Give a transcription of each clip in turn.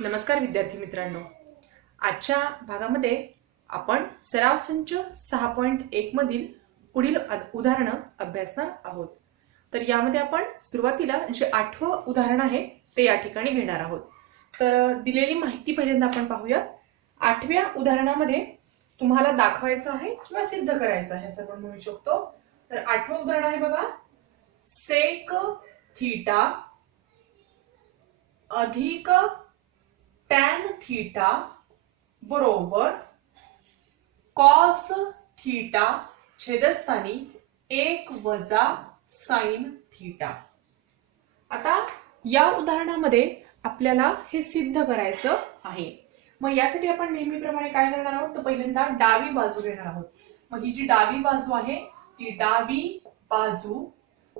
नमस्कार विद्यार्थी मित्रांनो, आजच्या भागामध्ये आपण सराव संच 6.1 मधील पुढील उदाहरणं अभ्यासणार आहोत। तर यामध्ये आपण सुरुवातीला जे 8वं उदाहरण आहे ते या ठिकाणी घेणार आहोत। तर दिलेली माहिती पहिल्यांदा आपण पाहूया। 8व्या उदाहरणामध्ये तुम्हाला दाखवायचं आहे किंवा सिद्ध करायचं आहे असं आपण म्हणू शकतो। तर 8वं उदाहरण आहे बघा, सेक थीटा अधिक टॅन थीटा बरोबर कॉस थीटा छेदस्थानी 1 वजा साइन थीटा। आता या उदाहरणामध्ये आपल्याला हे सिद्ध करायचं आहे। मग यासाठी आपण नेहमीप्रमाणे काय करणार आहोत, तर पहिल्यांदा डावी बाजू घेणार आहोत। मग ही जी डावी बाजू आहे ती डावी बाजू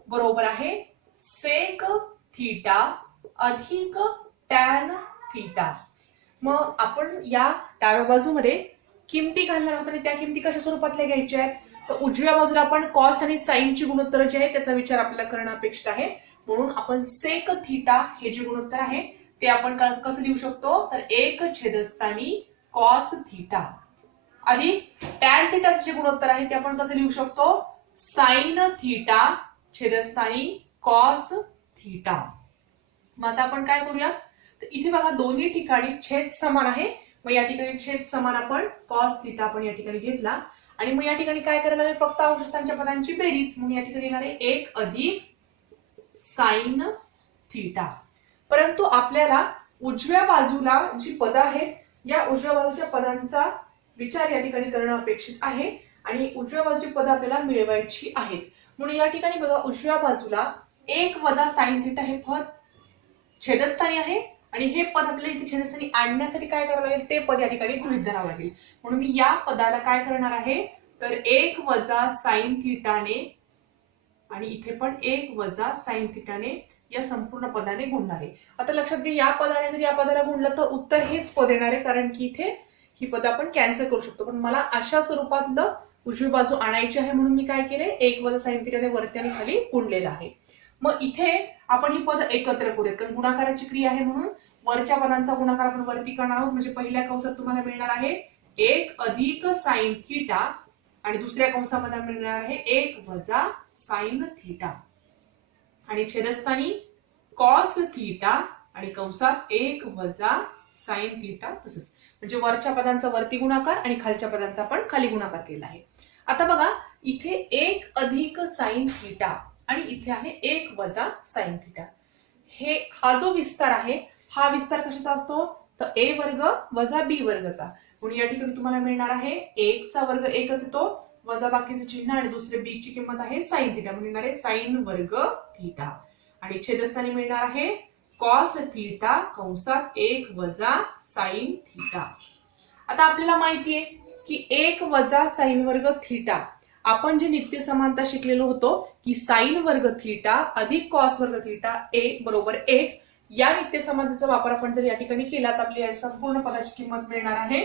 बरोबर आहे सेक थीटा अधिक टॅन थीटा। मग आपण या डाव्या बाजूमध्ये किमती घालणार आहोत आणि त्या किमती कशा स्वरूपातल्या घ्यायच्या आहेत, तर उजव्या बाजूला आपण कॉस आणि साइनची गुणोत्तर जे आहे त्याचा विचार आपल्याला करणं अपेक्षित आहे। म्हणून आपण सेक थीटा हे जे गुणोत्तर आहे ते आपण कसं लिहू शकतो, तर 1 छेदस्थानी कॉस थीटा अधिक टॅन थीटाचे जे गुणोत्तर आहे ते आपण कसं लिहू शकतो, साइन थीटा छेदस्थानी कॉस थीटा। मग आता आपण काय करूया, तर इथे बघा दोन्ही ठिकाणी छेद समान आहे। मग या ठिकाणी छेद समान आपण कॉस थीटा आपण या ठिकाणी घेतला आणि मग या ठिकाणी काय करायला लागेल, फक्त अंशस्थानच्या पदांची बेरीज। म्हणून या ठिकाणी येणार आहे 1 अधिक साइन थीटा। परंतु आपल्याला उजव्या बाजूला जी पद आहेत या उजव्या बाजूच्या पदांचा विचार या ठिकाणी करणं अपेक्षित आहे आणि उजव्या बाजूची पद आपल्याला मिळवायची आहेत। म्हणून या ठिकाणी बघा उजव्या बाजूला 1 वजा साइन थीटा हे पद छेदस्थानी आहे आणि हे पद आपल्याला इथे छेदस्थानी आणण्यासाठी काय करावं लागेल, ते पद या ठिकाणी गृहीत धरावं लागेल। म्हणून मी या पदाला काय करणार आहे, तर 1 वजा साइन थीटाने आणि इथे पण 1 वजा साइन थीटाने या संपूर्ण पदाने गुणणार आहे। आता लक्षात घ्या, या पदाने जर या पदाला गुणलं तर उत्तर हेच पद येणार आहे, कारण की इथे ही पद आपण कॅन्सल करू शकतो। पण मला अशा स्वरूपातलं उजवी बाजू आणायची आहे म्हणून मी काय केले, 1 वजा साइन थीटाने वरती आणि खाली गुणलेलं आहे। मग इथे आपण ही पद एकत्र करूयात, कारण गुणाकाराची क्रिया आहे म्हणून वरच्या पदांचा गुणाकार आपण वरती करणार आहोत। म्हणजे पहिल्या कंसात तुम्हाला मिळणार आहे 1 अधिक साइन थीटा आणि दुसऱ्या कंसामध्ये मिळणार आहे 1 वजा साइन थीटा आणि छेदस्थानी कॉस थीटा आणि कंसात 1 वजा साइन थीटा। तसंच म्हणजे वरच्या पदांचा वरती गुणाकार आणि खालच्या पदांचा आपण खाली गुणाकार केला आहे। आता बघा इथे 1 अधिक साइन थीटा आणि इथे आहे 1 वजा साइन थीटा। हा जो विस्तार आहे हा विस्तार कशाचा असतो, तर a वर्ग वजा b वर्गचा। म्हणून या ठिकाणी तुम्हाला मिळणार आहे 1 चा वर्ग 1च येतो वजा बाकीचं चिन्ह आणि दुसरे b ची किंमत आहे साइन थीटा, म्हणून मिळणार आहे साइन वर्ग थीटा आणि छेदस्थानी मिळणार आहे कॉस थीटा कंसात 1 वजा साइन थीटा। आता आपल्याला माहितीये की 1 वजा साइन वर्ग थीटा आपण जे नित्य समानता शिकलेलो होतो की साइन वर्ग थीटा अधिक कॉस वर्ग थीटा 1 बरोबर 1, या नित्य समानतेचा वापर आपण जर या ठिकाणी केला तर आपली संपूर्ण पदाची किंमत मिळणार आहे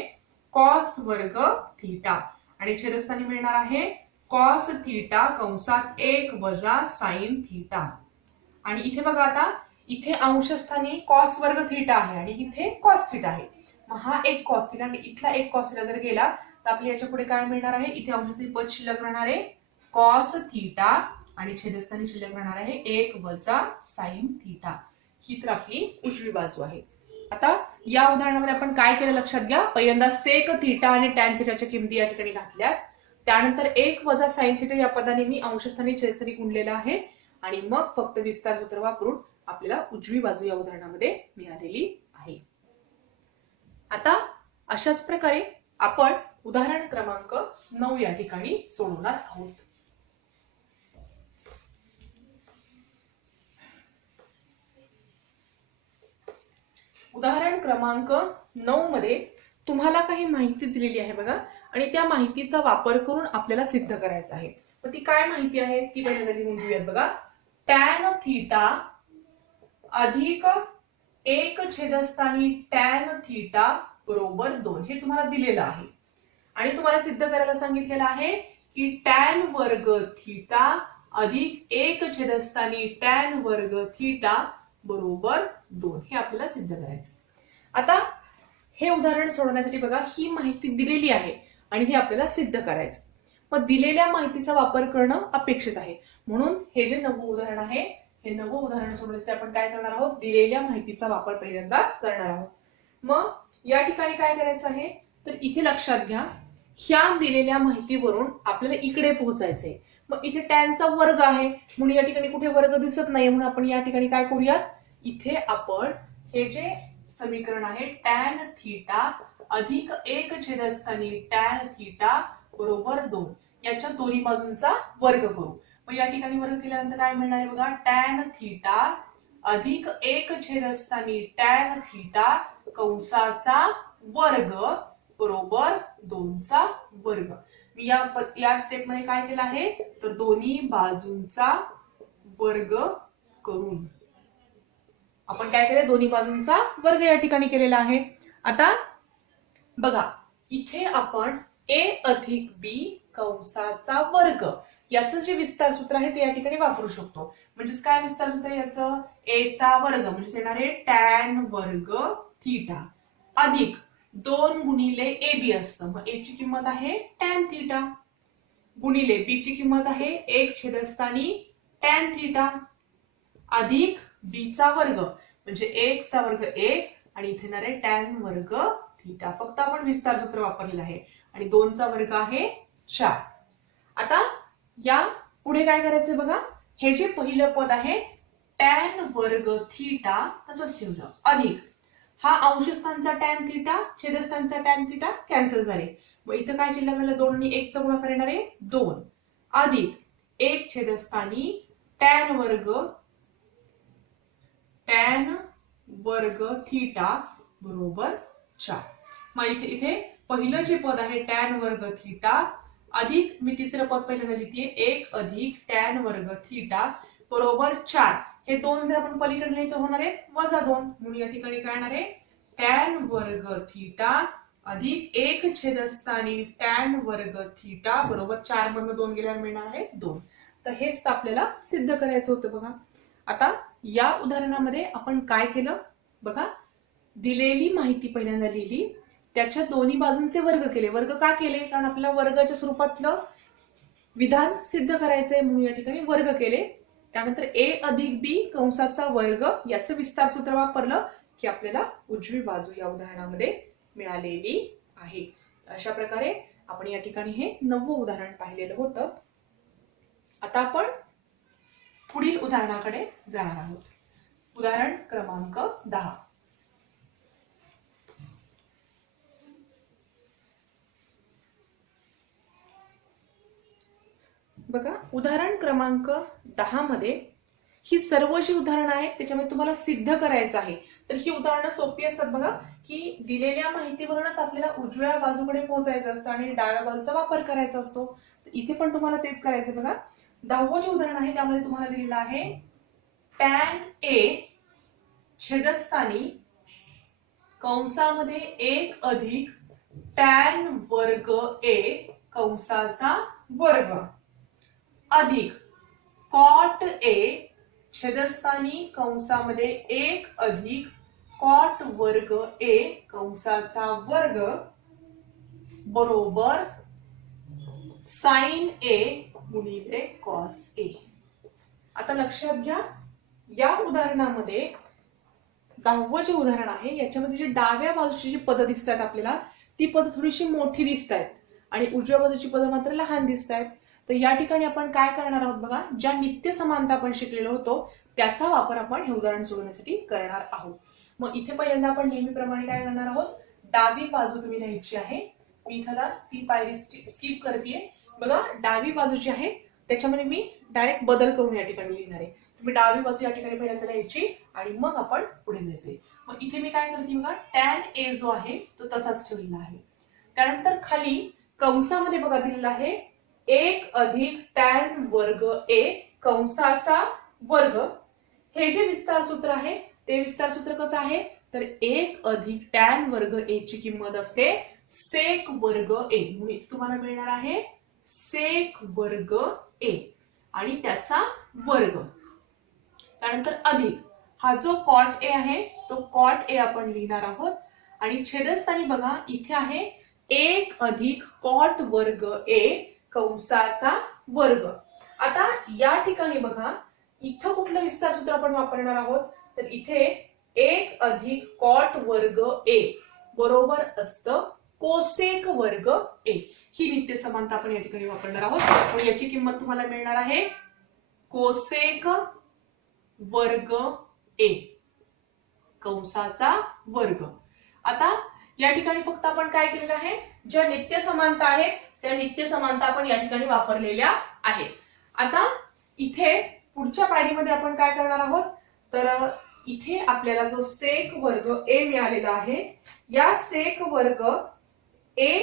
कॉस वर्ग थीटा आणि छेदस्थानी मिळणार आहे कॉस थीटा कंसात 1 वजा साइन थीटा। आणि इथे बघा आता इथे अंशस्थानी कॉस वर्ग थीटा आहे आणि इथे कॉस थीटा आहे। मग हा एक कॉस थीटा आणि इथला एक कॉस थीटा जर गेला तर आपल्या याच्या पुढे काय मिळणार आहे, इथे अंशस्थानी पद शिल्लक राहणार आहे कॉस थीटा आणि छेदस्थानी शिल्लक राहणार आहे 1 वजा साइन थीटा। ही तर आपली उजवी बाजू आहे। आता या उदाहरणामध्ये आपण काय केलं लक्षात घ्या, पहिल्यांदा सेक थीटा आणि टॅन थीटाच्या किमती या ठिकाणी घातल्या, त्यानंतर 1 वजा साइन थीटा या पदाने मी अंशस्थानी छेदस्थानी गुणलेला आहे आणि मग फक्त विस्तार सूत्र वापरून आपल्याला उजवी बाजू या उदाहरणामध्ये मिळालेली आहे। आता अशाच प्रकारे आपण उदाहरण क्रमांक 9 या ठिकाणी सोडवणार आहोत। उदाहरण क्रमांक 9 मध्ये तुम्हाला काही माहिती दिलेली आहे बघा आणि त्या माहितीचा वापर करून आपल्याला सिद्ध करायचं आहे। मग ती काय माहिती आहे ती पहिल्यांदा लिहून घेऊयात बघा, टॅन थीटा अधिक 1 छेदस्थानी टॅन थीटा बरोबर 2 हे तुम्हाला दिलेलं आहे आणि तुम्हाला सिद्ध करायला सांगितलेलं आहे की टॅन वर्ग थीटा अधिक 1 छेदस्थानी टॅन वर्ग थीटा बरोबर 2 हे आपल्याला सिद्ध करायचं। आता हे उदाहरण सोडवण्यासाठी बघा ही माहिती दिलेली आहे आणि हे आपल्याला सिद्ध करायचं. मग दिलेल्या माहितीचा वापर करणं अपेक्षित आहे. म्हणून हे जे नवं उदाहरण आहे हे नवं उदाहरण सोडवण्यासाठी आपण काय करणार आहोत, दिलेल्या माहितीचा वापर पहिल्यांदा करणार आहोत. मग या ठिकाणी काय करायचं आहे तर इथे लक्षात घ्या, ह्या दिलेल्या माहितीवरून आपल्याला इकडे पोहोचायचंय. मग इथे टॅनचा वर्ग आहे म्हणून या ठिकाणी कुठे वर्ग दिसत नाही, म्हणून आपण या ठिकाणी काय करूया, इथे आपण हे जे समीकरण आहे टॅन थीटा अधिक 1/स्थानी टॅन थीटा बरोबर 2 याच्या दोन्ही बाजूंचा वर्ग करू. मग या ठिकाणी वर्ग केल्यानंतर काय मिळणार आहे बघा, टॅन थीटा अधिक 1/स्थानी टॅन थीटा कंसाचा वर्ग बरोबर 2चा वर्ग. मी या स्टेप मध्ये काय केलं आहे तर दोन्ही बाजूंचा वर्ग करून आपण काय केलं, दोन्ही बाजूंचा वर्ग या ठिकाणी केलेला आहे. आता बघा इथे आपण a अधिक b कंसाचा वर्ग याचं जे विस्तार सूत्र आहे ते या ठिकाणी वापरू शकतो. म्हणजेच काय विस्तार सूत्र याचं, a चा वर्ग म्हणजे येणार आहे टॅन वर्ग थीटा अधिक 2 गुणिले ab असतं. मग a ची किंमत आहे टॅन थीटा गुणिले b ची किंमत आहे 1/स्थानी टॅन थीटा अधिक b चा वर्ग म्हणजे 1 चा वर्ग 1 आणि इथे येणार आहे टॅन वर्ग थीटा. फक्त आपण विस्तार सूत्र वापरलेलं आहे आणि 2 चा वर्ग आहे 4. आता या पुढे काय करायचंय बघा, हे जे पहिलं पद आहे टॅन वर्ग थीटा तसंच ठेवलं अधिक हा अंशस्थानचा टॅन थीटा छेदस्थानचा टॅन थीटा कॅन्सल झाले. मग इथं काय शिल्लक राहिलं, 2 आणि 1 चा गुणाकार येणार आहे 2 अधिक 1/स्थानी टॅन वर्ग थीटा बरोबर 4. मग इथे पहिलं जे पद आहे टॅन वर्ग थीटा अधिक मी तिसरं पद पहिल्यांदा लिहिते 1 अधिक टॅन वर्ग थीटा बरोबर 4. हे 2 जर आपण पलीकडे लिहिले तर होणार आहे -2 म्हणून या ठिकाणी काय येणार आहे टॅन वर्ग थीटा अधिक 1/स्थानी टॅन वर्ग थीटा बरोबर 4 मधून 2 गेल्यावर मिळणार आहे 2. तर हेच आपल्याला सिद्ध करायचं होतं बघा. आता या उदाहरणामध्ये आपण काय केलं बघा, दिलेली माहिती पहिल्यांदा लिहिली, त्याच्या दोन्ही बाजूंचे वर्ग केले. वर्ग का केले, कारण आपल्याला वर्गाच्या स्वरूपातलं विधान सिद्ध करायचंय म्हणून या ठिकाणी वर्ग केले. त्यानंतर a अधिक b कंसाचा वर्ग याचं विस्तार सूत्र वापरलं की आपल्याला उजवी बाजू या उदाहरणामध्ये मिळालेली आहे. अशा प्रकारे आपण या ठिकाणी हे नववं उदाहरण पाहिलेलं होतं. आता आपण पुढील उदाहरणाकडे जाणार आहोत. उदाहरण क्रमांक 10. बघा उदाहरण क्रमांक 10 मध्ये ही सर्व जी उदाहरणं आहेत त्याच्यामध्ये तुम्हाला सिद्ध करायचं आहे. तर ही उदाहरणं सोपी असतात बघा, की दिलेल्या माहितीवरूनच आपल्याला उजव्या बाजूकडे पोहोचायचं असतं आणि डाव्या बाजूचा वापर करायचा असतो. इथे पण तुम्हाला तेच करायचं बघा. 10वं जे उदाहरण आहे त्यामध्ये तुम्हाला दिलेलं आहे टॅन a छेदस्थानी कंसामध्ये 1 अधिक टॅन वर्ग a कंसाचा वर्ग अधिक कॉट a छेदस्थानी कंसामध्ये 1 अधिक कॉट वर्ग a कंसाचा वर्ग बरोबर साइन a गुणिले कॉस a. आता लक्षात घ्या, या उदाहरणामध्ये 10वं जे उदाहरण आहे याच्यामध्ये जी डाव्या बाजूची जी पदं दिसतात आपल्याला ती पदं थोडीशी मोठी दिसत आहेत आणि उजव्या बाजूची पदं मात्र लहान दिसत आहेत. तर या ठिकाणी आपण काय करणार आहोत बघा, ज्या नित्य समानता आपण शिकलेलो होतो त्याचा वापर आपण हे उदाहरण सोडवण्यासाठी करणार आहोत. मग इथे पहिल्यांदा आपण नेहमीप्रमाणे काय करणार आहोत, डावी बाजू तुम्ही लिहायची आहे. मी इथला ती पायरी स्किप करतेय बघा. डावी बाजू जी आहे त्याच्यामध्ये मी डायरेक्ट बदल करून या ठिकाणी लिहिणार आहे. तुम्ही डावी बाजू या ठिकाणी पहिल्यांदा लिहायची आणि मग आपण पुढे जायचंय. मग इथे मी काय करते बघा, टॅन a जो आहे तो तसाच ठेवलेला आहे. त्यानंतर खाली कंसामध्ये बघा दिलेला आहे 1 अधिक टॅन वर्ग a कंसाचा वर्ग. हे जे विस्तार सूत्र आहे ते विस्तार सूत्र कसं आहे तर 1 अधिक टॅन वर्ग a ची किंमत असते सेक वर्ग a म्हणून तुम्हाला मिळणार आहे सेक वर्ग a आणि त्याचा वर्ग. त्यानंतर अधिक हा जो कॉट a आहे तो कॉट ए आपण लिहिणार आहोत. आणि छेदस्थानी बघा इथे आहे 1 अधिक कॉट वर्ग ए कंसाचा वर्ग. आता या ठिकाणी बघा इथं कुठलं विस्तार सूत्र आपण वापरणार आहोत, तर इथे 1 अधिक कॉट वर्ग ए बरोबर असतं कोसेक वर्ग ए. ही नित्य समानता आपण या ठिकाणी वापरणार आहोत. पण याची किंमत तुम्हाला मिळणार आहे कोसेक वर्ग ए कंसाचा वर्ग. आता या ठिकाणी फक्त आपण काय केलेलं आहे, ज्या नित्य समानता आहेत त्या नित्य समानता आपण या ठिकाणी वापरलेल्या आहेत. आता इथे पुढच्या पायरीमध्ये आपण काय करणार आहोत, तर इथे आपल्याला जो सेक वर्ग ए मिळालेला आहे, या सेक वर्ग ए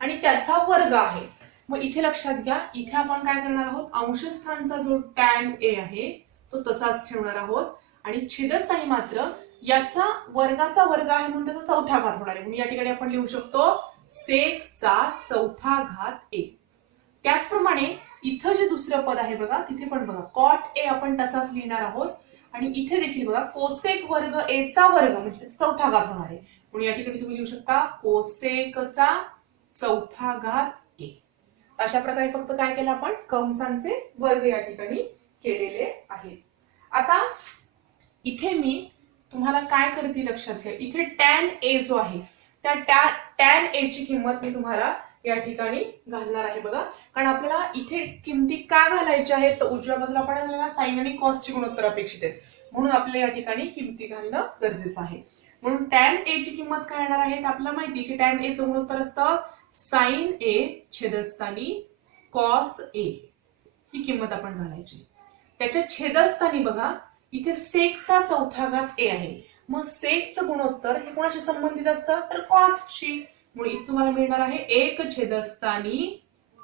आणि त्याचा वर्ग आहे. मग इथे लक्षात घ्या, इथे आपण काय करणार आहोत, अंशस्थानचा जो टॅन ए आहे तो तसाच ठेवणार आहोत आणि छेदस्थानी मात्र याचा वर्गाचा वर्ग आहे म्हणून त्याचा चौथा घात होणार आहे. म्हणून या ठिकाणी आपण लिहू शकतो सेकचा चौथा घात ए. त्याचप्रमाणे इथं जे दुसरं पद आहे बघा, तिथे पण बघा कॉट ए आपण तसाच लिहिणार आहोत आणि इथे देखील बघा कोसेक वर्ग ए चा वर्ग म्हणजे चौथा घात होणार आहे. म्हणून या ठिकाणी तुम्ही लिहू शकता कोसेकचा चौथा घात ए. अशा प्रकारे फक्त काय केलं आपण, कंसांचे वर्ग या ठिकाणी केलेले आहेत. आता इथे मी तुम्हाला काय करते लक्षात घ्या, इथे टॅन ए जो आहे त्या टॅन ए ची किंमत मी तुम्हाला या ठिकाणी घालणार आहे बघा. कारण आपल्याला इथे किमती का घालायच्या आहेत, तर उजव्या बाजूला पण आपल्याला साइन आणि कॉस ची गुणोत्तर अपेक्षित आहेत म्हणून आपल्याला या ठिकाणी किमती घालणं गरजेचं आहे. म्हणून टॅन ए ची किंमत काय येणार आहे, आपल्याला माहिती की टॅन ए चं गुणोत्तर असतं साइन ए छेदस्थानी कॉस ए. ही किंमत आपण घालायची. त्याच्या छेदस्थानी बघा इथे सेकचा चौथा घात ए आहे. मग सेकचं गुणोत्तर हे कोणाशी संबंधित असतं, तर कॉसशी. म्हणून इथे तुम्हाला मिळणार आहे 1 छेदस्थानी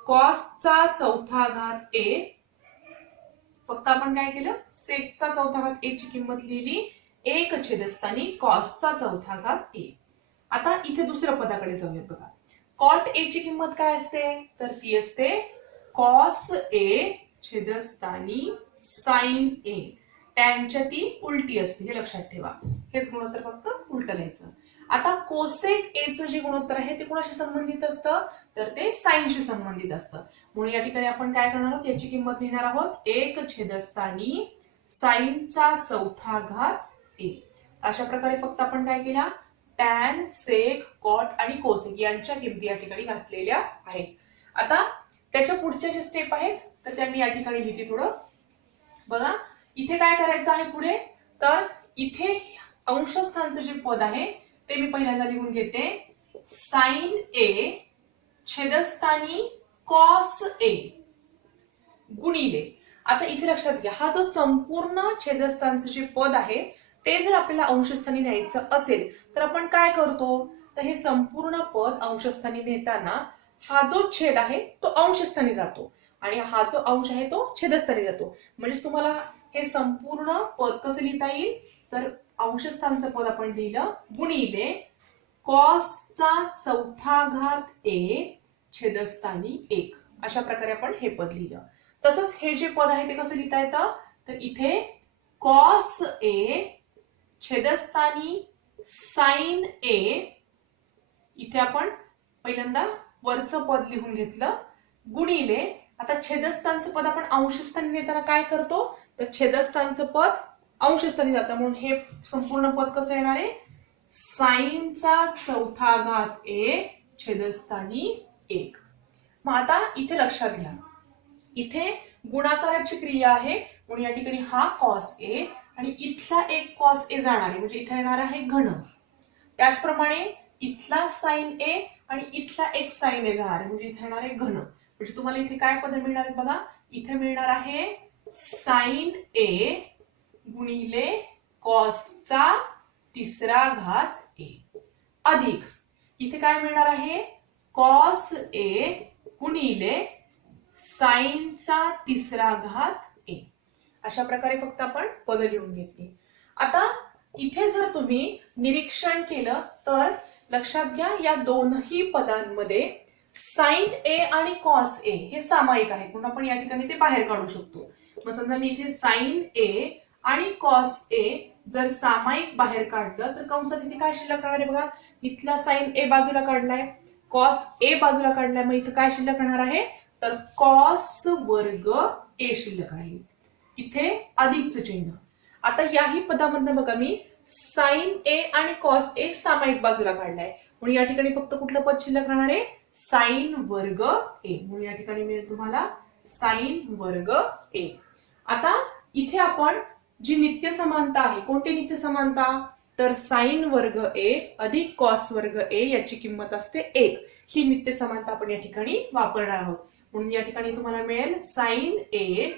कॉसचा चौथा घात ए. फक्त आपण काय केलं, सेकचा चौथा घात ए ची किंमत लिहिली 1 छेदस्थानी कॉसचा चौथा घात ए. आता इथे दुसऱ्या पदाकडे जाऊयात बघा. कॉट ए ची किंमत काय असते, तर ती असते कॉस ए छेदस्थानी साइन ए. टॅनच्या ती उलटी असते हे लक्षात ठेवा. हेच गुणोत्तर फक्त उलट लिहायचं. आता कोसेक ए चं जे गुणोत्तर आहे ते कोणाशी संबंधित असतं, तर ते साइनशी संबंधित असतं. म्हणून या ठिकाणी आपण काय करणार आहोत, याची किंमत लिहिणार आहोत 1 छेदस्थानी साइनचा चौथा घात ए. अशा प्रकारे फक्त आपण काय केला, टॅन, सेक, कॉट आणि कोसेक यांच्या किमती या ठिकाणी घातलेल्या आहेत. आता त्याच्या पुढच्या जे स्टेप आहेत तर त्या मी या ठिकाणी लिहिते थोडं बघा. इथे काय करायचं आहे पुढे, तर इथे अंशस्थानचं जे पद आहे ते मी पहिल्यांदा लिहून घेते साइन ए छेदस्थानी कॉस ए गुणिले. आता इथे लक्षात घ्या, हा जो संपूर्ण छेदस्थानचं जे पद आहे ते जर आपल्याला अंशस्थानी न्यायचं असेल तर आपण काय करतो, तर हे संपूर्ण पद अंशस्थानी नेताना हा जो छेद आहे तो अंशस्थानी जातो आणि हा जो अंश आहे तो छेदस्थानी जातो. म्हणजे तुम्हाला हे संपूर्ण पद कसं लिहिता येईल, तर अंशस्थानचं पद आपण लिहिलं गुणिले कॉसचा चौथा घात ए छेदस्थानी 1. अशा प्रकारे आपण हे पद लिहिलं. तसंच हे जे पद आहे ते कसं लिहिता येतं, तर इथे कॉस ए छेदस्थानी साइन ए. इथे आपण पहिल्यांदा वरचं पद लिहून घेतलं गुणिले, आता छेदस्थानचं पद आपण अंशस्थानी नेताना काय करतो, तर छेदस्थानचं पद अंशस्थानी जातं म्हणून हे संपूर्ण पद कसं येणार आहे, साइनचा चौथा घात ए छेदस्थानी 1. मग आता इथे लक्षात घ्या, इथे गुणाकाराची क्रिया आहे म्हणून या ठिकाणी हा कॉस ए आणि इथला एक कॉस ए जाणार आहे म्हणजे इथे येणार आहे घन. त्याचप्रमाणे इथला साइन ए आणि इथला एक साइन ए जाणार आहे म्हणजे इथे येणार आहे घन. म्हणजे तुम्हाला इथे काय पद मिळणार आहेत बघा, इथे मिळणार आहे साइन ए गुणिले कॉसचा तिसरा घात ए अधिक इथे काय मिळणार आहे कॉस ए गुणिले साइनचा तिसरा घात ए. अशा प्रकारे फक्त आपण पद लिहून घेतली. आता इथे जर तुम्ही निरीक्षण केलं तर लक्षात घ्या, या दोनही पदांमध्ये साइन ए आणि कॉस ए हे सामायिक आहेत म्हणून आपण या ठिकाणी ते बाहेर काढू शकतो. मग समजा मी इथे साइन ए आणि कॉस ए जर सामायिक बाहेर काढलं तर कंसात इथे काय शिल्लक राहणार आहे बघा. इथला साइन ए बाजूला काढलाय, कॉस ए बाजूला काढलाय, मग इथं काय शिल्लक राहणार आहे तर कॉस वर्ग ए शिल्लक राहील. इथे अधिकचं चिन्ह. आता याही पदामधनं बघा मी साइन ए आणि कॉस ए सामायिक बाजूला काढलाय, म्हणून या ठिकाणी फक्त कुठलं पद शिल्लक राहणार आहे साइन वर्ग ए. म्हणून या ठिकाणी मिळेल तुम्हाला साइन वर्ग ए. आता इथे आपण जी नित्य समानता आहे, कोणती नित्य समानता तर साइन वर्ग ए अधिक कॉस वर्ग ए याची किंमत असते 1. ही नित्य समानता आपण या ठिकाणी वापरणार आहोत. म्हणून या ठिकाणी तुम्हाला मिळेल साइन ए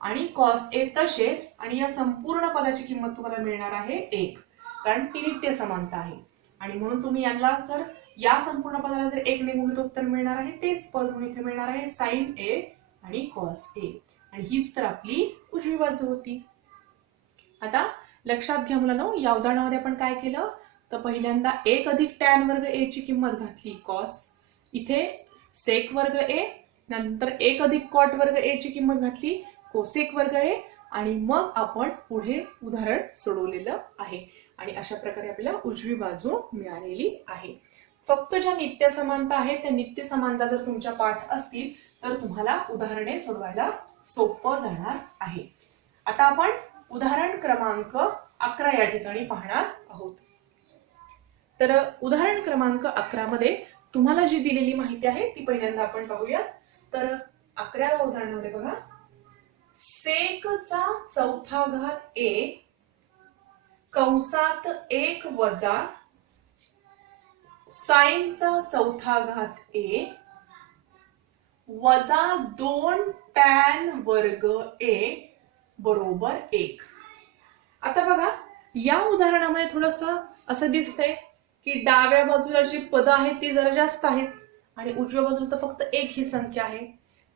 आणि कॉस ए तसेच, आणि या संपूर्ण पदाची किंमत तुम्हाला मिळणार आहे 1, कारण ती नित्य समानता आहे. आणि म्हणून तुम्ही यांना जर या संपूर्ण पदाला जर 1 ने गुणलं तर उत्तर मिळणार आहे तेच पद. म्हणून इथे मिळणार आहे साइन ए आणि कॉस ए, आणि हीच तर आपली उजवी बाजू होती. आता लक्षात घ्या मुलांनो, या उदाहरणामध्ये आपण काय केलं तर पहिल्यांदा 1 अधिक टॅन वर्ग ए ची किंमत घातली कॉस, इथे सेक वर्ग ए, नंतर 1 अधिक कॉट वर्ग ए ची किंमत घातली कोसेक वर्ग ए, आणि मग आपण पुढे उदाहरण सोडवलेलं आहे. आणि अशा प्रकारे आपल्याला उजवी बाजू मिळालेली आहे. फक्त ज्या नित्य समानता आहेत त्या नित्य समानता जर तुमच्या पाठ असतील तर तुम्हाला उदाहरणे सोडवायला सोपं जाणार आहे. आता आपण उदाहरण क्रमांक 11 या ठिकाणी पाहणार आहोत. तर उदाहरण क्रमांक 11 मध्ये तुम्हाला जी दिलेली माहिती आहे ती पहिल्यांदा आपण पाहूयात. तर 11व्या उदाहरणामध्ये बघा, सेकचा चौथा घात ए कंसात 1 वजा साइनचा चौथा घात ए वजा 2 टॅन वर्ग ए बरोबर 1. आता बघा या उदाहरणामध्ये थोडस असं दिसतंय की डाव्या बाजूला जी पद आहेत ती जरा जास्त आहेत आणि उजव्या बाजूला तर फक्त 1 ही संख्या आहे.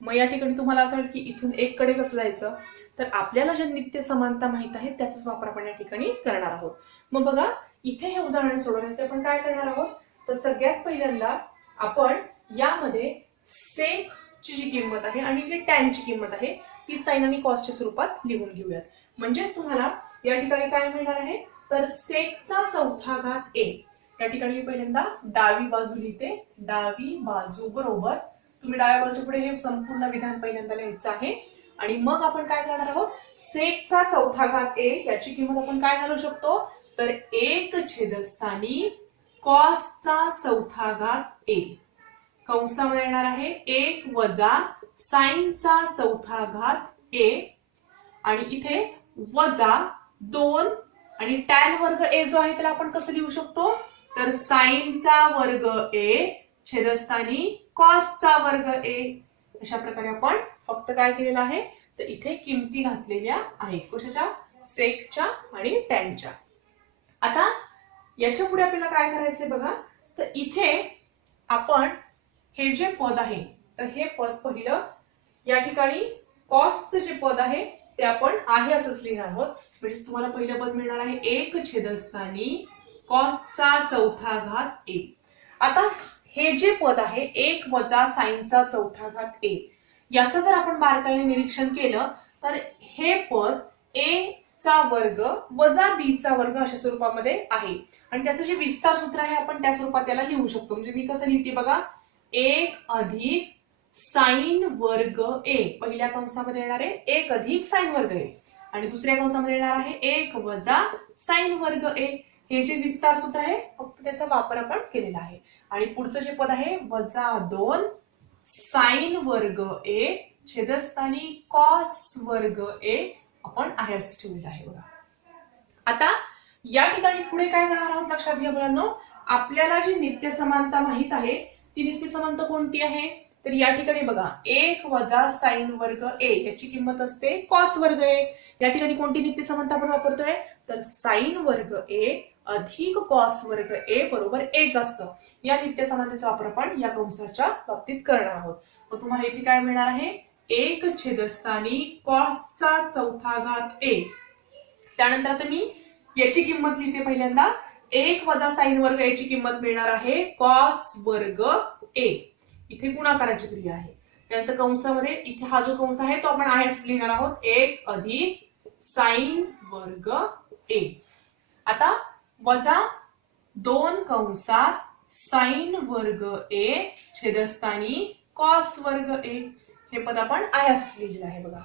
मग या ठिकाणी तुम्हाला असं वाटतं की इथून 1 कडे कसं जायचं, तर आपल्याला ज्या नित्य समानता माहित आहे त्याचाच वापर आपण या ठिकाणी करणार आहोत. मग बघा इथे हे उदाहरण सोडवण्यासाठी आपण काय करणार आहोत तर सगळ्यात पहिल्यांदा आपण यामध्ये सेक ची जी किंमत आहे आणि जी टॅन ची किंमत आहे ती साइन आणि कॉसच्या स्वरूपात लिहून घेऊयात. म्हणजेच तुम्हाला या ठिकाणी काय मिळणार आहे तर सेकचा चौथा घात ए. या ठिकाणी मी पहिल्यांदा डावी बाजू लिहिते, डावी बाजू बरोबर, तुम्ही डाव्या बाजू पुढे हे संपूर्ण विधान पहिल्यांदा लिहायचं आहे. आणि मग आपण काय करणार आहोत सेकचा चौथा घात ए याची किंमत आपण काय घालू शकतो तर 1 छेदस्थानी कॉसचा चौथा घात ए, कंसामध्ये येणार आहे 1 वजा साइनचा चौथा घात ए, आणि इथे वजा 2, आणि टॅन वर्ग ए जो आहे त्याला आपण कसं लिहू शकतो तर साइनचा वर्ग ए छेदस्थानी कॉसचा वर्ग ए. अशा प्रकारे आपण फक्त काय केलेलं आहे तर इथे किमती घातलेल्या आहेत, कशाच्या सेकच्या आणि टॅनच्या. आता याच्या पुढे आपल्याला काय करायचंय बघा, तर इथे आपण हे जे पद आहे तर हे पद पहिलं या ठिकाणी कॉसचं जे पद आहे ते आपण आहे असंच लिहिणार आहोत. म्हणजे तुम्हाला पहिलं पद मिळणार आहे 1 छेदस्थानी कॉसचा चौथा घात ए. आता हे जे पद आहे 1 वजा साइनचा चौथा घात ए, याचं जर आपण बारकाईने निरीक्षण केलं तर हे पद ए चा वर्ग वजा बी चा वर्ग अशा स्वरूपामध्ये आहे, आणि त्याचं जे विस्तार सूत्र आहे आपण त्या स्वरूपात त्याला लिहू शकतो. म्हणजे मी कसं लिहिते बघा, 1 अधिक साइन वर्ग ए, पहिल्या कंसामध्ये येणार आहे 1 अधिक साइन वर्ग ए, आणि दुसऱ्या कंसामध्ये येणार आहे 1 वजा साइन वर्ग ए. हे जे विस्तार सूत्र आहे फक्त त्याचा वापर आपण केलेला आहे. आणि पुढचं जे पद आहे वजा 2 साइन वर्ग ए छेदस्थानी कॉस वर्ग ए, आपण आहे असं ठेवलेलं आहे बघा. आता या ठिकाणी पुढे काय करणार आहोत लक्षात घ्या मुलांनो, आपल्याला जी नित्य समानता माहित आहे ती नित्य समानता कोणती आहे तर या ठिकाणी बघा 1 वजा साइन वर्ग ए याची किंमत असते कॉस वर्ग ए. या ठिकाणी कोणती नित्य समानता आपण वापरतोय तर साइन वर्ग ए अधिक कॉस वर्ग ए बरोबर 1 असतं. या नित्य समानतेचा वापर आपण या कंसाच्या बाबतीत करणार आहोत. मग तुम्हाला इथे काय मिळणार आहे 1 छेदस्थानी कॉसचा चौथा घात ए. त्यानंतर आता मी याची किंमत लिहिते पहिल्यांदा 1 वजा साइन वर्ग याची किंमत मिळणार आहे कॉस वर्ग ए. इथे गुणाकाराची क्रिया आहे. त्यानंतर कंसामध्ये इथे हा जो कंस आहे तो आपण आहे असं लिहिणार आहोत 1 अधिक साइन वर्ग ए. आता वजा 2 कंसात साइन वर्ग ए छेदस्थानी कॉस वर्ग ए. हे पद आपण आयास लिहिलेलं आहे बघा.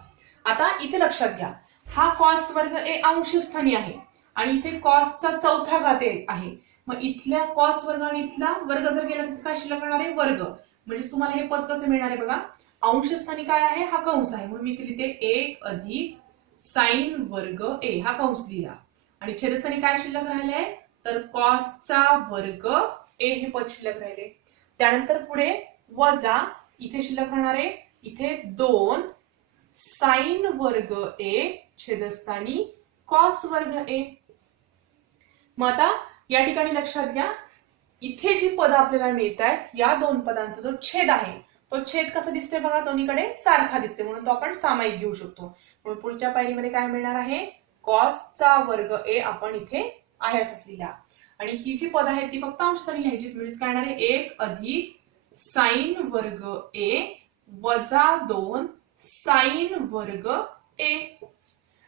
आता इथे लक्षात घ्या, हा कॉस वर्ग ए अंशस्थानी आहे आणि इथे कॉसचा चौथा घात आहे. मग इथल्या कॉस वर्ग आणि इथला वर्ग जर केला तर काय शिल्लक राहणार आहे? वर्ग. म्हणजे तुम्हाला हे पद कसं मिळणार आहे बघा. अंशस्थानी काय आहे? हा कंस आहे, म्हणून मी इथे लिहिते 1 अधिक साइन वर्ग ए, हा कंस लिहिला. आणि छेदस्थानी काय शिल्लक राहिले? तर कॉसचा वर्ग ए हे पद शिल्लक राहिले. त्यानंतर पुढे वजा इथे शिल्लक राहणार आहे, इथे 2 साइन वर्ग ए छेदस्थानी कॉस वर्ग ए. मग आता या ठिकाणी लक्षात घ्या, इथे जी पद आपल्याला मिळत आहेत या दोन पदांचा जो छेद आहे तो छेद कसा दिसतोय बघा, दोन्हीकडे सारखा दिसते, म्हणून तो आपण सामायिक घेऊ शकतो. म्हणून पुढच्या पायरीमध्ये काय मिळणार आहे? कॉसचा वर्ग ए आपण इथे आयास लिहिला. आणि ही जी पद आहे ती फक्त अंशस्थानी लिहायची, म्हणजे काय येणार आहे? 1 अधिक साइन वर्ग ए वजा 2 साइन वर्ग ए.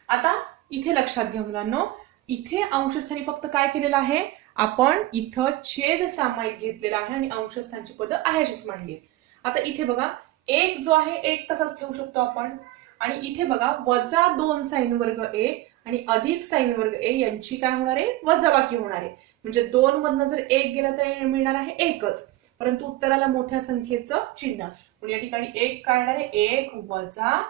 आता इथे लक्षात घ्या मुलांनो, इथे अंशस्थानी फक्त काय केलेलं आहे? आपण इथं छेद सामायिक घेतलेला आहे आणि अंशस्थानची पद आहेशीच मांडली. आता इथे बघा, एक जो आहे एक तसाच ठेवू शकतो आपण. आणि इथे बघा वजा 2 साइन वर्ग ए आणि अधिक साइन वर्ग ए यांची काय होणार आहे? वजाबाकी होणार आहे. म्हणजे 2 मधनं जर 1 गेलं तर मिळणार आहे 1च, परंतु उत्तराला मोठ्या संख्येचं चिन्ह, म्हणून या ठिकाणी 1 काय येणार आहे? 1 वजा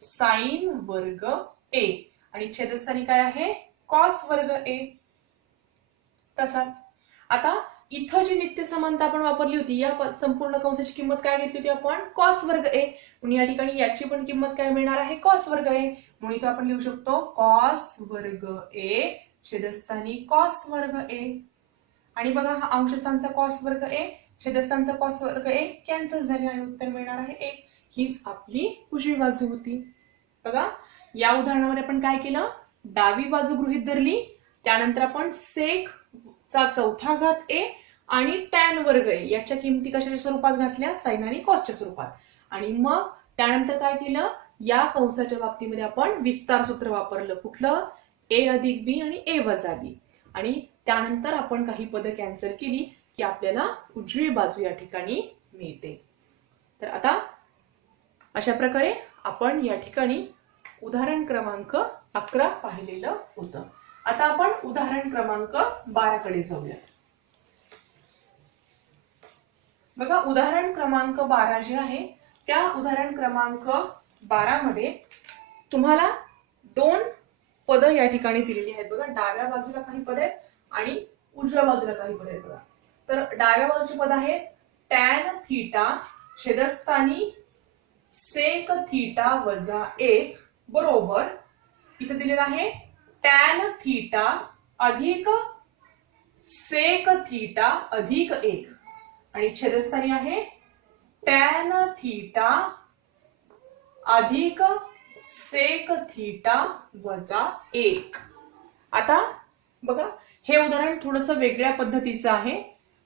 साइन वर्ग ए आणि छेदस्थानी काय आहे? कॉस वर्ग ए. तसाच आता इथं जी नित्य समानता आपण वापरली होती, या संपूर्ण कंसाची किंमत काय घेतली होती आपण? कॉस वर्ग ए. म्हणून या ठिकाणी याची पण किंमत काय मिळणार आहे? कॉस वर्ग ए. म्हणून इथं आपण लिहू शकतो कॉस वर्ग ए छेदस्थानी कॉस वर्ग ए. आणि बघा हा अंशस्थानचा कॉस वर्ग ए छेदस्थानचा कॉस वर्ग ए कॅन्सल झाले आणि उत्तर मिळणार आहे 1. हीच आपली उजवी बाजू होती. बघा या उदाहरणामध्ये आपण काय केलं? डावी बाजू गृहीत धरली, त्यानंतर आपण सेक चा चौथा घात ए आणि टॅन वर्ग ए याच्या किमती कशाच्या स्वरूपात घातल्या? साइन आणि कॉसच्या स्वरूपात. आणि मग त्यानंतर काय केलं? या कंसाच्या बाबतीमध्ये आपण विस्तार सूत्र वापरलं. कुठलं? ए अधिक बी आणि ए वजा बी. आणि त्यानंतर आपण काही पद कॅन्सल केली की आपल्याला उजवी बाजू या ठिकाणी मिळते. तर आता अशा प्रकारे आपण या ठिकाणी उदाहरण क्रमांक 11 पाहिलेलं होतं. आता आपण उदाहरण क्रमांक 12 कडे जाऊया. बघा उदाहरण क्रमांक 12 जे आहे त्या उदाहरण क्रमांक 12 मध्ये तुम्हाला 2 पद या ठिकाणी दिलेली आहेत. बघा डाव्या बाजूला काही पद आहेत आणि उजव्या बाजूला काही पद आहेत. बघा तर डाव्या बाजूचे पद आहे टॅन थीटा छेदस्थानी सेक थीटा वजा 1 बरोबर इथे दिलेला आहे टॅन थीटा अधिक सेक थीटा अधिक 1 आणि छेदस्थानी आहे टॅन थीटा अधिक सेक थीटा वजा 1. आता बघा हे उदाहरण थोडंसं वेगळ्या पद्धतीचं आहे.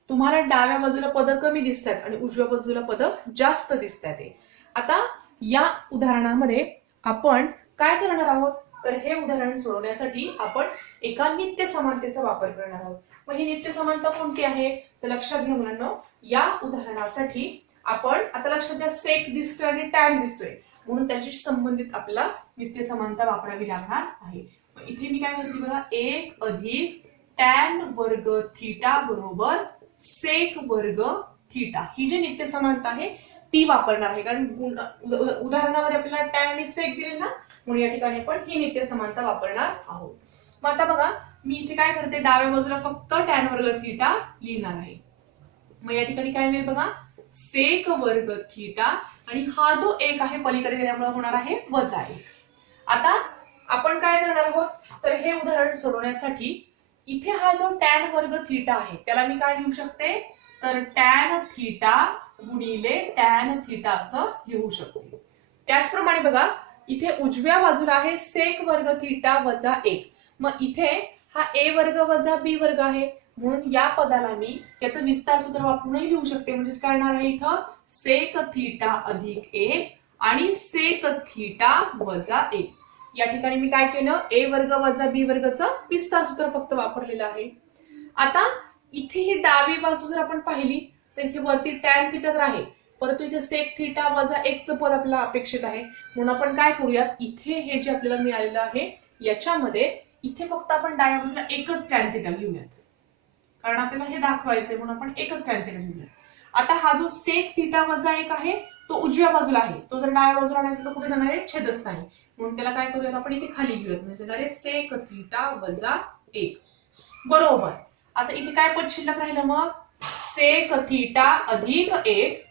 तुम्हाला डाव्या बाजूला पद कमी दिसतात आणि उजव्या बाजूला पद जास्त दिसतात. आता या उदाहरणामध्ये आपण काय करणार आहोत? तर हे उदाहरण सोडवण्यासाठी आपण एका नित्य समानतेचा वापर करणार आहोत. मग ही नित्य समानता कोणती आहे? तर लक्षात घ्या मुलांनो, या उदाहरणासाठी आपण आता लक्षात घ्या सेक दिसतोय आणि टॅन दिसतोय, म्हणून त्याची संबंधित आपल्याला नित्य समानता वापरावी लागणार आहे. मग इथे मी काय करते बघा, 1 अधिक टॅन वर्ग थीटा बरोबर सेक वर्ग थीटा, ही जी नित्य समानता आहे ती वापरणार आहे. कारण उदाहरणामध्ये आपल्याला टॅन आणि सेक दिले ना, म्हणून या ठिकाणी आपण ही नित्य समानता वापरणार आहोत. मग आता बघा मी इथे काय करते, डाव्या बाजूला फक्त टॅन वर्ग थीटा लिहिणार आहे. मग या ठिकाणी काय मिळेल बघा, सेक वर्ग थीटा आणि हा जो 1 आहे पलीकडे गेल्यामुळे होणार आहे वजा 1. आता आपण काय करणार आहोत, तर हे उदाहरण सोडवण्यासाठी इथे हा जो टॅन वर्ग थीटा आहे त्याला मी काय लिहू शकते, तर टॅन थीटा गुणिले टॅन थीटा असं लिहू शकते. त्याचप्रमाणे बघा इथे उजव्या बाजूला आहे सेक वर्ग थीटा वजा 1. मग इथे हा ए वर्ग वजा बी वर्ग आहे, म्हणून या पदाला मी त्याचं विस्तार सूत्र वापरूनही लिहू शकते. म्हणजेच काय येणार आहे इथं सेक थीटा अधिक 1 आणि सेक थीटा वजा 1. या ठिकाणी मी काय केलं, ए वर्ग वजा बी वर्गचं विस्तार सूत्र फक्त वापरलेलं आहे. आता इथे ही डावी बाजू जर आपण पाहिली तर इथे वरती टॅन थिटा तर आहे, परंतु इथे सेक थिटा वजा 1चं पद आपल्याला अपेक्षित आहे. म्हणून आपण काय करूयात, इथे हे जे आपल्याला मिळालेलं आहे याच्यामध्ये इथे फक्त आपण डाव्या बाजूला एकच टॅन थिटा घेऊयात, कारण आपल्याला हे दाखवायचंय म्हणून आपण एकच टॅन थिटा घेऊयात. आता हा जो सेक थिटा वजा 1 आहे तो उजव्या बाजूला आहे, तो जर डाव्या बाजूला आणायचा तर कुठे जाणार आहे, छेदस्थानी. म्हणून त्याला काय करूयात आपण इथे खाली घेऊयात, म्हणजे जाणार आहे सेक थिटा वजा 1 बरोबर. आता इथे काय पद शिल्लक राहिलं मग, सेक थिटा अधिक 1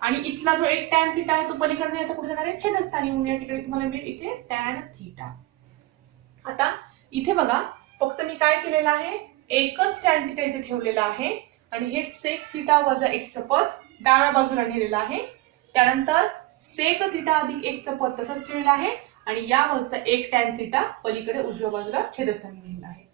आणि इथला जो एक टॅन थिटा आहे तो पलीकडे न्यायचा कुठे जाणार आहे, छेदस्थानी. म्हणून या ठिकाणी तुम्हाला मिळेल इथे टॅन थिटा. आता इथे बघा फक्त मी काय केलेलं आहे, एकच टॅन थिटा इथे ठेवलेला आहे आणि हे सेक थिटा वजा 1चं पद डाव्या बाजूला नेलेलं आहे. त्यानंतर सेक थिटा अधिक 1चं पद तसंच ठेवलेलं आहे आणि या बाजूचा एक टॅन थिटा पलीकडे उजव्या बाजूला छेदस्थानी नेलेला आहे.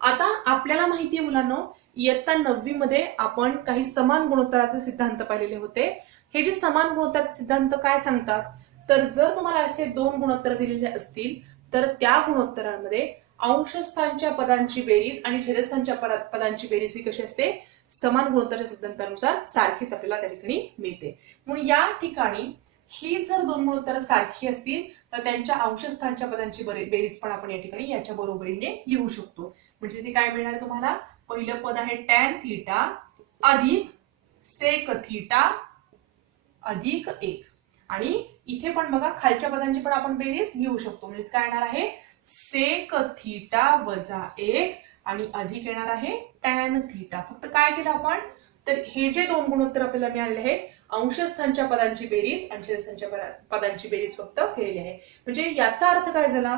आता आपल्याला माहितीये मुलांनो, इयत्ता 9वी मध्ये आपण काही समान गुणोत्तराचे सिद्धांत पाहिलेले होते. हे जे समान गुणोत्तराचे सिद्धांत काय सांगतात, तर जर तुम्हाला असे 2 गुणोत्तर दिलेले असतील तर त्या गुणोत्तरांमध्ये अंशस्थानच्या पदांची बेरीज आणि छेदस्थानच्या पदांची बेरीज ही कशी असते, समान गुणोत्तराच्या सिद्धांतानुसार सारखीच आपल्याला त्या ठिकाणी मिळते. म्हणून या ठिकाणी ही जर 2 गुणोत्तर सारखी असतील तर त्यांच्या अंशस्थानच्या पदांची बेरीज पण आपण या ठिकाणी याच्या बरोबरीने लिहू शकतो. म्हणजे ते काय मिळणार तुम्हाला, पहिलं पद आहे टॅन थिटा अधिक सेक थिटा अधिक 1 आणि इथे पण बघा खालच्या पदांची पण आपण बेरीज घेऊ शकतो. म्हणजे काय येणार आहे, सेक थिटा वजा 1 आणि अधिक येणार आहे टॅन थिटा. फक्त काय केलं आपण, तर हे जे 2 गुणोत्तर आपल्याला मिळालेले आहेत अंशस्थानच्या पदांची बेरीज आणि छेदस्थानच्या पदांची बेरीज फक्त केलेली आहे. म्हणजे याचा अर्थ काय झाला,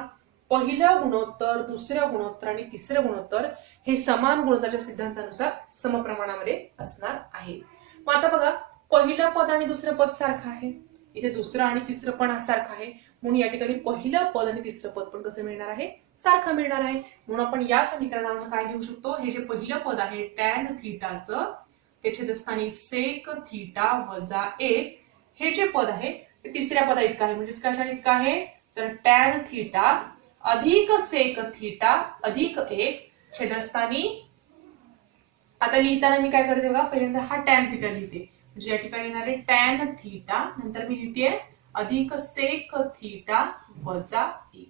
पहिलं गुणोत्तर, दुसरं गुणोत्तर आणि तिसरं गुणोत्तर हे समान गुणोत्तराच्या सिद्धांतानुसार समप्रमाणामध्ये असणार आहे. मग आता बघा पहिलं पद आणि दुसरं पद सारखं आहे, इथे दुसरं आणि तिसरं पण सारखं आहे. म्हणून या ठिकाणी पहिलं पद आणि तिसरं पद पण कसं मिळणार आहे, सारखं मिळणार आहे. म्हणून आपण या समीकरणावरून काय घेऊ शकतो, हे जे पहिलं पद आहे टॅन थिटाचं ते छेदस्थानी सेक थिटा वजा 1 हे जे पद आहे ते तिसऱ्या पदा इतकं आहे. म्हणजेच कशा इतकं आहे, तर टॅन थिटा अधिक सेक थिटा अधिक 1 छेदस्थानी. आता लिहिताना मी काय करते बघा, पहिल्यांदा हा टॅन थिटा लिहिते, म्हणजे या ठिकाणी येणार आहे टॅन थिटा, नंतर मी लिहिते अधिक सेक थिटा वजा 1.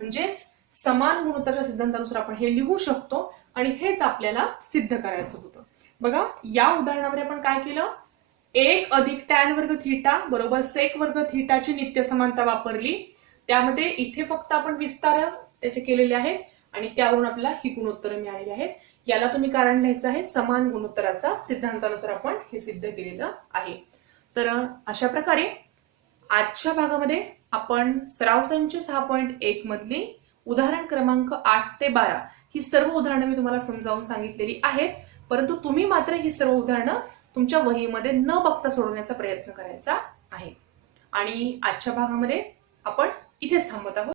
म्हणजेच समान गुणोत्तराच्या सिद्धांतानुसार आपण हे लिहू शकतो आणि हेच आपल्याला सिद्ध करायचं होतं. बघा या उदाहरणामध्ये आपण काय केलं, 1 अधिक टॅन वर्ग थिटा बरोबर सेक वर्ग थिटाची नित्य समानता वापरली. त्यामध्ये इथे फक्त आपण विस्तार त्याचे केलेले आहेत आणि त्यावरून आपल्याला ही गुणोत्तरं मिळालेली आहेत. याला तुम्ही कारण लिहायचं आहे समान गुणोत्तराचा सिद्धांतानुसार आपण हे सिद्ध केलेलं आहे. तर अशा प्रकारे आजच्या भागामध्ये आपण सराव संच 6.1 मधली उदाहरण क्रमांक 8 ते 12 ही सर्व उदाहरणं मी तुम्हाला समजावून सांगितलेली आहेत. परंतु तुम्ही मात्र ही सर्व उदाहरणं तुमच्या वहीमध्ये न बघता सोडवण्याचा प्रयत्न करायचा आहे. आणि आजच्या भागामध्ये आपण इथेच थांबत आहोत.